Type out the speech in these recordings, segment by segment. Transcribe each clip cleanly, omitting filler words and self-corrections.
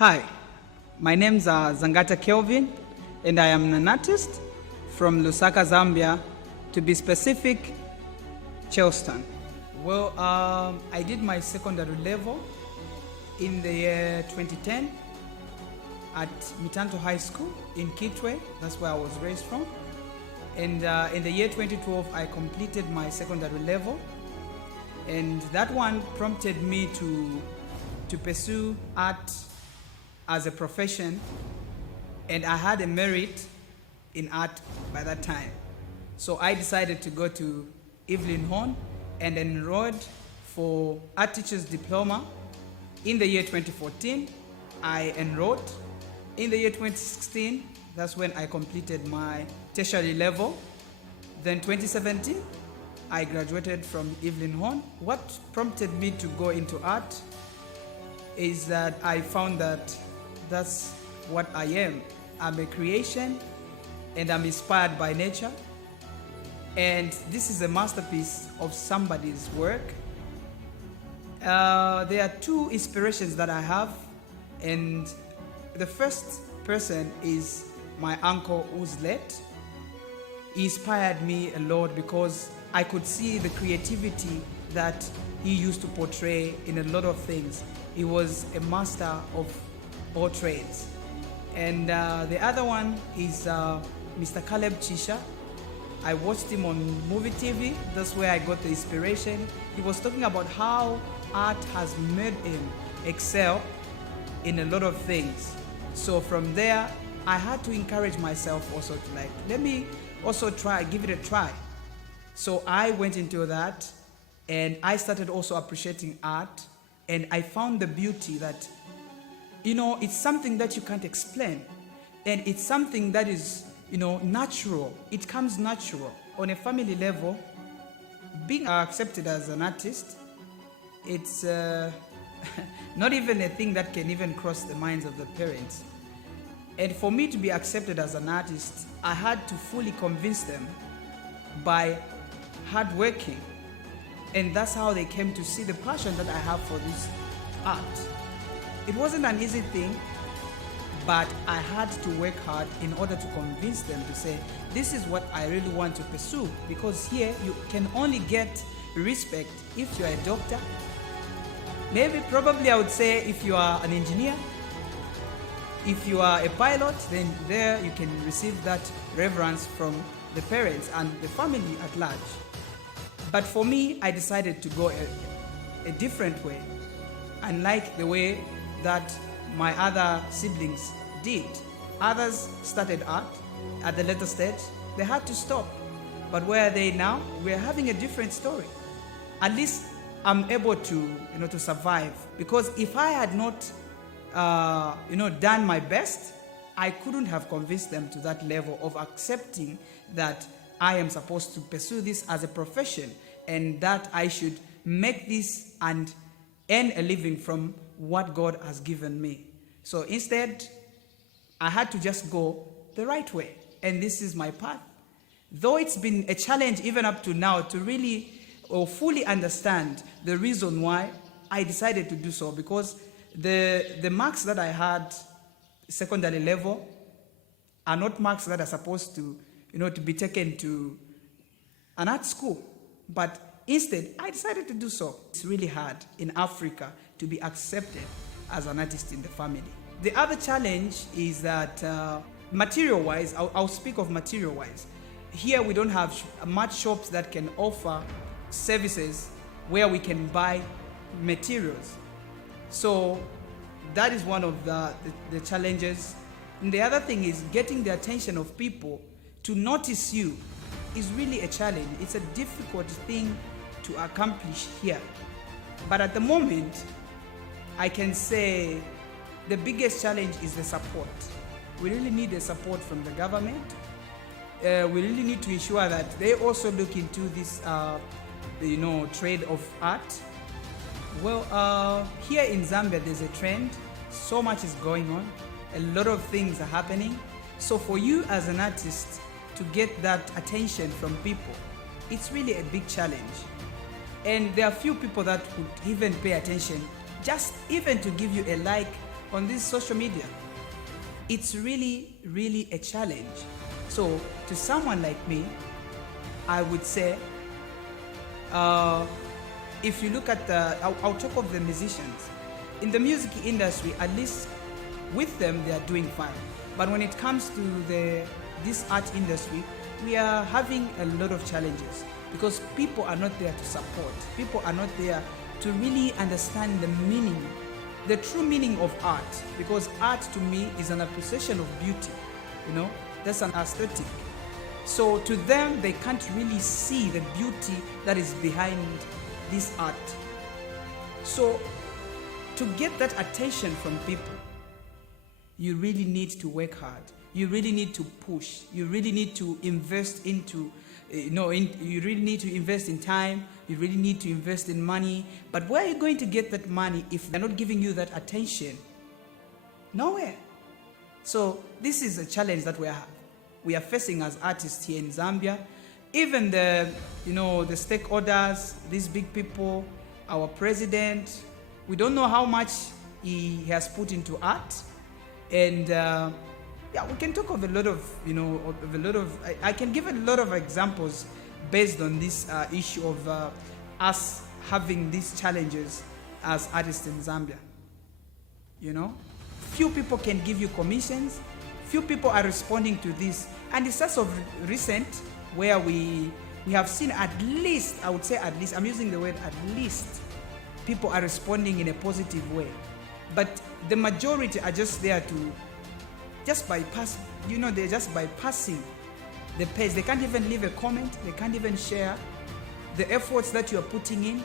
Hi, my name is Zangata Kelvin, and I am an artist from Lusaka, Zambia, to be specific, Charleston. Well, I did my secondary level in the year 2010 at Mitanto High School in Kitwe. That's where I was raised from. And in the year 2012, I completed my secondary level, and that one prompted me to pursue art as a profession, and I had a merit in art by that time. So I decided to go to Evelyn Horn and enrolled for art teacher's diploma. In the year 2014, I enrolled. In the year 2016, that's when I completed my tertiary level. Then 2017, I graduated from Evelyn Horn. What prompted me to go into art is that I found that that's what I am. I'm a creation, and I'm inspired by nature. And this is a masterpiece of somebody's work. There are two inspirations that I have, and the first person is my uncle Uzlet. He inspired me a lot because I could see the creativity that he used to portray in a lot of things. He was a master of all trades. And the other one is Mr. Caleb Chisha. I watched him on movie TV. That's where I got the inspiration. He was talking about how art has made him excel in a lot of things. So from there, I had to encourage myself also to let me also give it a try. So I went into that, and I started also appreciating art, and I found the beauty that, it's something that you can't explain, and it's something that is, natural. It comes natural. On a family level, being accepted as an artist, it's not even a thing that can even cross the minds of the parents. And for me to be accepted as an artist, I had to fully convince them by hard working. And that's how they came to see the passion that I have for this art. It wasn't an easy thing, but I had to work hard in order to convince them to say, this is what I really want to pursue, because here you can only get respect if you're a doctor. Probably I would say if you are an engineer. If you are a pilot, then there you can receive that reverence from the parents and the family at large. But for me, I decided to go a different way, unlike the way that my other siblings did. Others started art at the later stage. They had to stop. But where are they now? We're having a different story. At least I'm able to, to survive. Because if I had not, done my best, I couldn't have convinced them to that level of accepting that I am supposed to pursue this as a profession, and that I should make this and earn a living from what God has given me. So instead, I had to just go the right way, and this is my path. Though it's been a challenge even up to now to really or fully understand the reason why I decided to do so, because the marks that I had secondary level are not marks that are supposed to, to be taken to an art school. But Instead, I decided to do so. It's really hard in Africa to be accepted as an artist in the family. The other challenge is that material-wise, I'll speak of material-wise. Here we don't have much shops that can offer services where we can buy materials. So that is one of the challenges. And the other thing is getting the attention of people to notice you is really a challenge. It's a difficult thing to accomplish here. But at the moment, I can say the biggest challenge is the support. We really need the support from the government. We really need to ensure that they also look into this, trade of art. Well, here in Zambia, there's a trend. So much is going on. A lot of things are happening. So for you as an artist to get that attention from people, it's really a big challenge. And there are few people that would even pay attention, just even to give you a like on this social media. It's really, really a challenge. So to someone like me, I would say, if you look at I'll talk of the musicians. In the music industry, at least with them, they are doing fine. But when it comes to this art industry, we are having a lot of challenges because people are not there to support. People are not there to really understand the meaning, the true meaning of art. Because art to me is an appreciation of beauty, that's an aesthetic. So to them, they can't really see the beauty that is behind this art. So to get that attention from people, you really need to work hard. You really need to push. You really need to invest into, you really need to invest in time. You really need to invest in money. But where are you going to get that money if they're not giving you that attention? Nowhere. So this is a challenge that we are facing as artists here in Zambia. Even the stakeholders, these big people, our president, we don't know how much he has put into art. And we can talk of a lot of, I can give a lot of examples based on this issue of us having these challenges as artists in Zambia. Few people can give you commissions. Few people are responding to this. And it's just of recent where we have seen at least, I would say at least, I'm using the word at least, people are responding in a positive way. But the majority are just there to just bypass, they're just bypassing the page. They can't even leave a comment. They can't even share the efforts that you're putting in.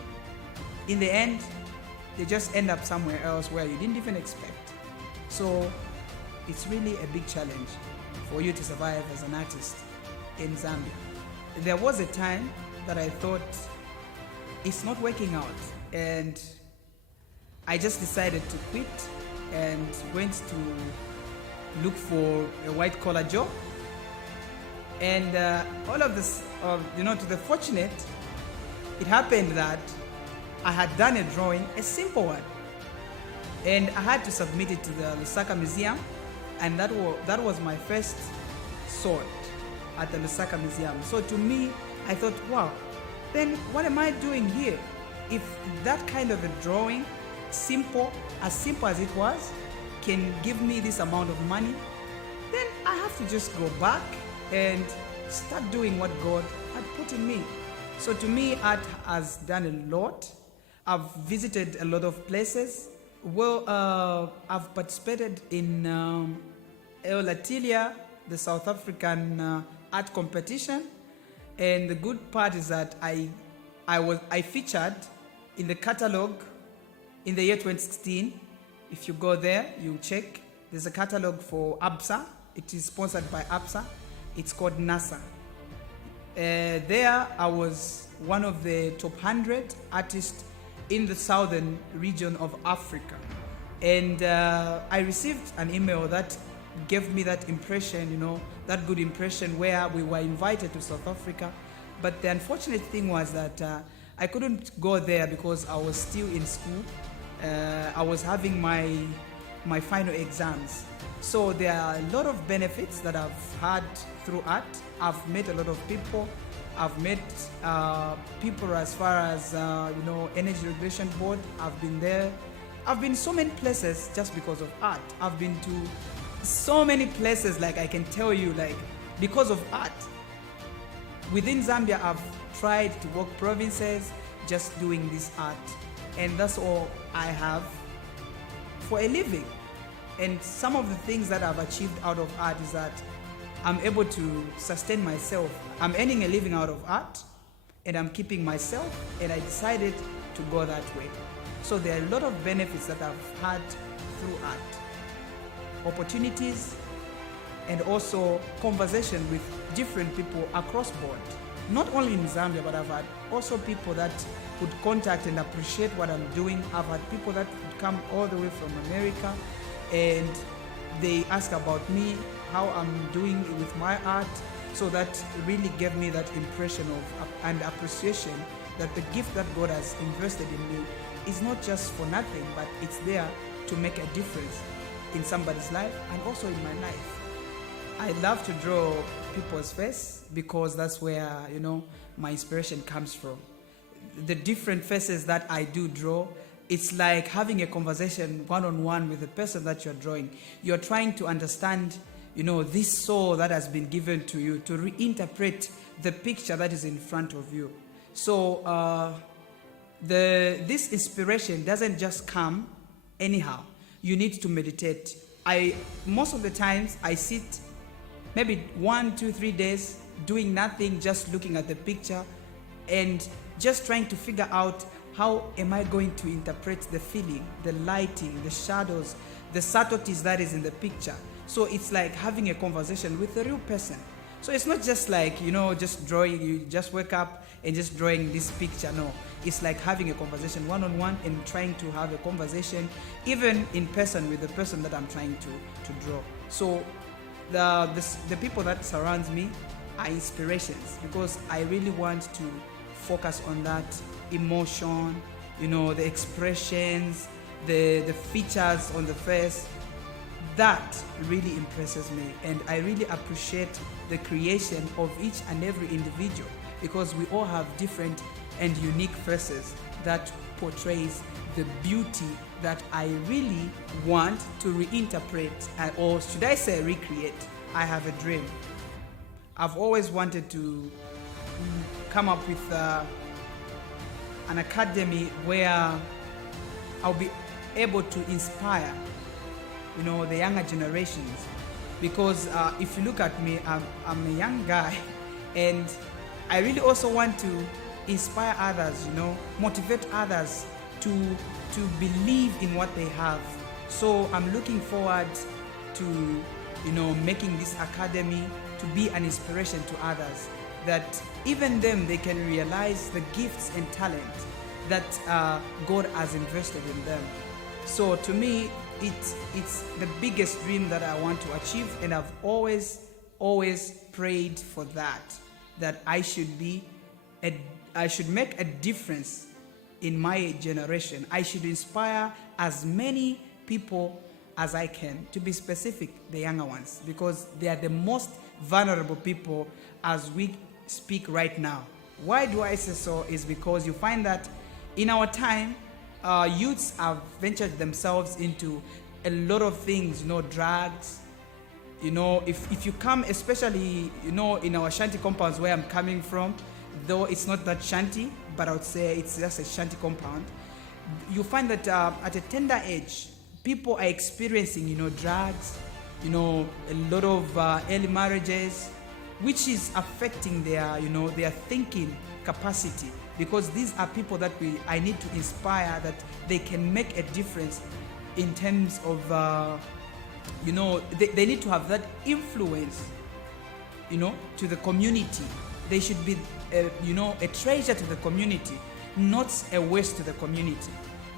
In the end, they just end up somewhere else where you didn't even expect. So it's really a big challenge for you to survive as an artist in Zambia. There was a time that I thought it's not working out, and I just decided to quit and went to look for a white-collar job. And all of this, to the fortunate, it happened that I had done a drawing, a simple one, and I had to submit it to the Lusaka Museum, and that was my first sword at the Lusaka Museum. So to me, I thought, wow, then what am I doing here? If that kind of a drawing, simple as it was, can give me this amount of money, then I have to just go back and start doing what God had put in me. So to me, art has done a lot. I've visited a lot of places. Well, I've participated in Latilia, the South African art competition, and the good part is that I featured in the catalog in the year 2016. If you go there, you check. There's a catalog for ABSA. It is sponsored by ABSA. It's called NASA. There, I was one of the top 100 artists in the southern region of Africa. And I received an email that gave me that impression, that good impression where we were invited to South Africa. But the unfortunate thing was that I couldn't go there because I was still in school. I was having my final exams. So there are a lot of benefits that I've had through art. I've met a lot of people I've met people as far as Energy Regulation Board. I've been there. I've been so many places just because of art. I've been to so many places, like I can tell you, like because of art. Within Zambia, I've tried to work provinces just doing this art, and that's all I have for a living. And some of the things that I've achieved out of art is that I'm able to sustain myself. I'm earning a living out of art, and I'm keeping myself, and I decided to go that way. So there are a lot of benefits that I've had through art. Opportunities, and also conversation with different people across board. Not only in Zambia, but I've had also people that would contact and appreciate what I'm doing. I've had people that would come all the way from America, and they ask about me, how I'm doing with my art. So that really gave me that impression of and appreciation that the gift that God has invested in me is not just for nothing, but it's there to make a difference in somebody's life and also in my life. I love to draw people's face because that's where, my inspiration comes from. The different faces that I do draw, it's like having a conversation one-on-one with the person that you're drawing. You're trying to understand, this soul that has been given to you to reinterpret the picture that is in front of you. So this inspiration doesn't just come anyhow. You need to meditate. Most of the times I sit maybe 1, 2, 3 days doing nothing, just looking at the picture and just trying to figure out how am I going to interpret the feeling, the lighting, the shadows, the subtleties that is in the picture. So it's like having a conversation with a real person. So it's not just like, just drawing, you just wake up and just drawing this picture. No, it's like having a conversation one-on-one and trying to have a conversation even in person with the person that I'm trying to draw. So the people that surrounds me are inspirations because I really want to focus on that emotion, the expressions, the features on the face. That really impresses me, and I really appreciate the creation of each and every individual because we all have different and unique faces that portrays the beauty that I really want to reinterpret, or should I say recreate. I have a dream. I've always wanted to come up with an academy where I'll be able to inspire the younger generations, because if you look at me, I'm a young guy, and I really also want to inspire others, motivate others to believe in what they have. So I'm looking forward to making this academy to be an inspiration to others, that even them, they can realize the gifts and talent that God has invested in them. So to me, it's the biggest dream that I want to achieve, and I've always prayed for that I should make a difference in my generation. I should inspire as many people as I can, to be specific, the younger ones, because they are the most vulnerable people as we speak right now. Why do I say so? Is because you find that in our time, youths have ventured themselves into a lot of things, drugs. If you come, especially, in our shanty compounds where I'm coming from, though it's not that shanty, but I would say it's just a shanty compound, you find that at a tender age, people are experiencing, drugs, a lot of early marriages, which is affecting their, their thinking capacity. Because these are people that I need to inspire, that they can make a difference in terms of, they need to have that influence, to the community. They should be, a treasure to the community, not a waste to the community.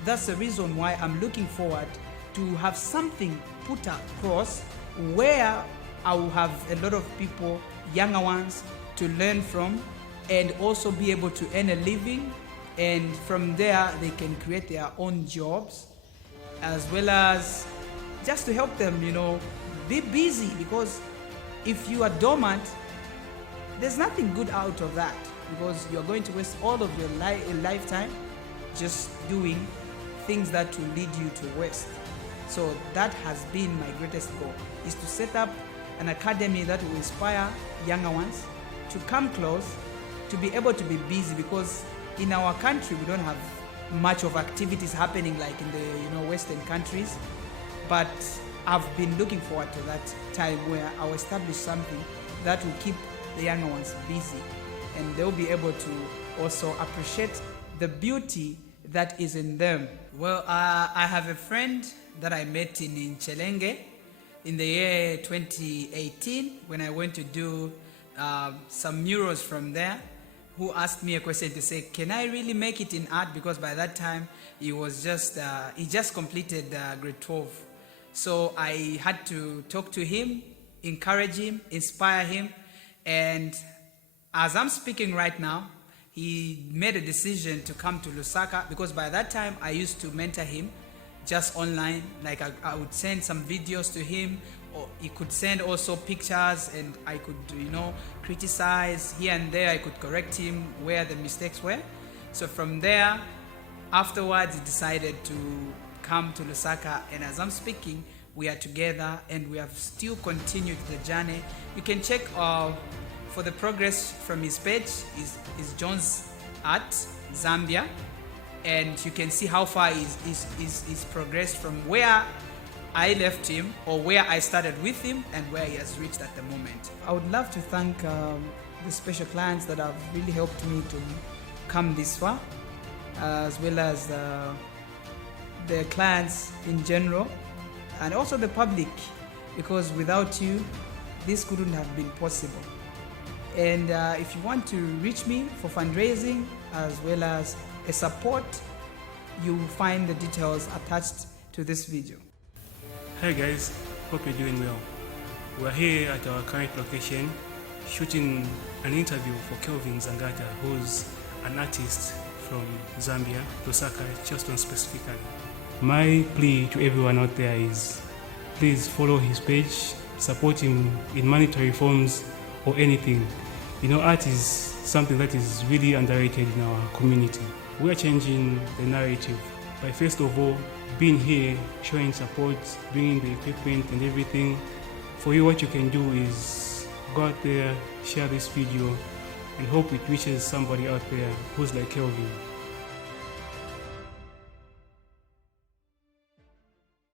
That's the reason why I'm looking forward to have something put across where I will have a lot of people, younger ones, to learn from, and also be able to earn a living, and from there they can create their own jobs, as well as just to help them, be busy, because if you are dormant, there's nothing good out of that, because you're going to waste all of your lifetime just doing things that will lead you to waste. So that has been my greatest goal, is to set up an academy that will inspire younger ones to come close, to be able to be busy, because in our country we don't have much of activities happening like in the Western countries. But I've been looking forward to that time where I'll establish something that will keep the younger ones busy, and they'll be able to also appreciate the beauty that is in them. Well, I have a friend that I met in Chelenge in the year 2018 when I went to do some murals from there, who asked me a question to say, can I really make it in art? Because by that time he just completed grade 12. So I had to talk to him, encourage him, inspire him. And as I'm speaking right now, he made a decision to come to Lusaka, because by that time I used to mentor him just online. Like I would send some videos to him, or he could send also pictures, and I could, criticize here and there. I could correct him where the mistakes were. So from there, afterwards, he decided to come to Lusaka, and as I'm speaking, we are together, and we have still continued the journey. You can check for the progress from his page is John's Art Zambia, and you can see how far he's progressed from where I left him, or where I started with him, and where he has reached at the moment. I would love to thank the special clients that have really helped me to come this far, as well as the clients in general, and also the public, because without you, this couldn't have been possible. And if you want to reach me for fundraising as well as a support, you will find the details attached to this video. Hi guys, hope you're doing well. We're here at our current location shooting an interview for Kelvin Zangata, who's an artist from Zambia, Lusaka, Charleston specifically. My plea to everyone out there is, please follow his page, support him in monetary forms or anything. Art is something that is really underrated in our community. We are changing the narrative by, first of all, being here, showing support, bringing the equipment and everything. For you, what you can do is go out there, share this video, and hope it reaches somebody out there who's like Kelvin.